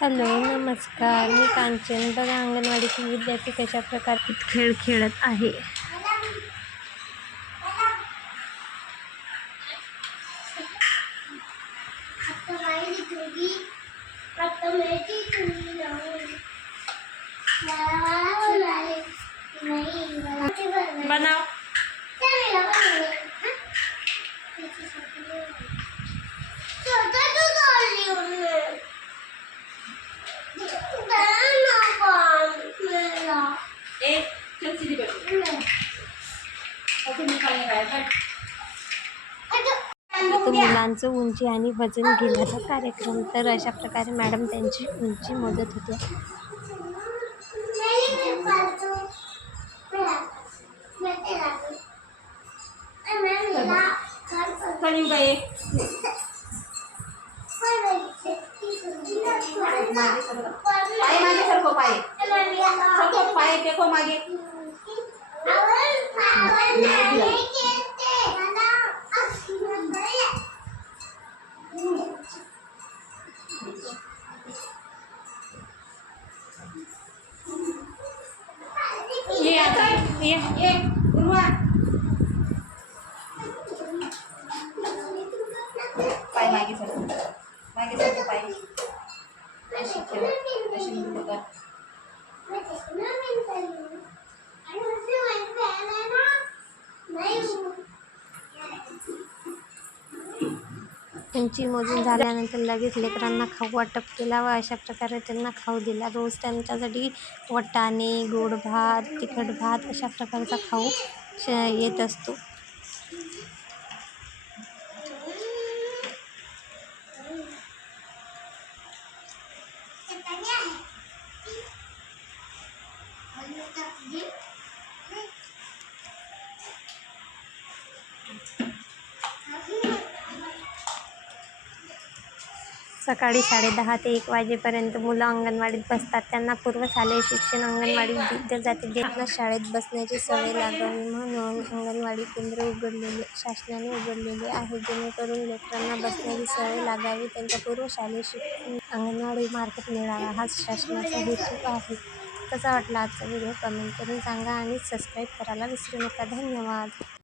Hello, नमस्कार. मी कांचन. बघा, अंगणवाडीतील विद्यार्थी कशा प्रकारे खेळ खेळत आहे. बनाव. मुलांचं उंची आणि वजन घेण्याचा कार्यक्रम. तर अशा प्रकारे मॅडम त्यांची उंची मोजत होत्या. पाय मागे सरको, मागे सरको पाय. अशी ठेव, अशी मुलं कर. उंची मोजून झाल्यानंतर लगेच लेकरांना खाऊ वाटप केला व अशा प्रकारे त्यांना खाऊ दिला. रोज त्यांच्यासाठी वाटाणे, गोड भात, तिखट भात अशा प्रकारचा खाऊ येत असतो. सकाळी 10:30 ते 1 वाजेपर्यंत मुलं अंगणवाडीत बसतात. त्यांना पूर्वशालेय शिक्षण अंगणवाडीत दिले जाते. त्यांना शाळेत बसण्याची सवय लागावी म्हणून अंगणवाडी केंद्र शासनाने उघडलेले आहे, जेणेकरून लेकरांना बसण्याची सवय लागावी, त्यांच्या पूर्वशालेय शिक्षण अंगणवाडीमार्फत मिळावा, हाच शासनाचा हेतू आहे. कसा वाटला आजचा व्हिडिओ कमेंट करून सांगा आणि सबस्क्राईब करायला विसरू नका. धन्यवाद.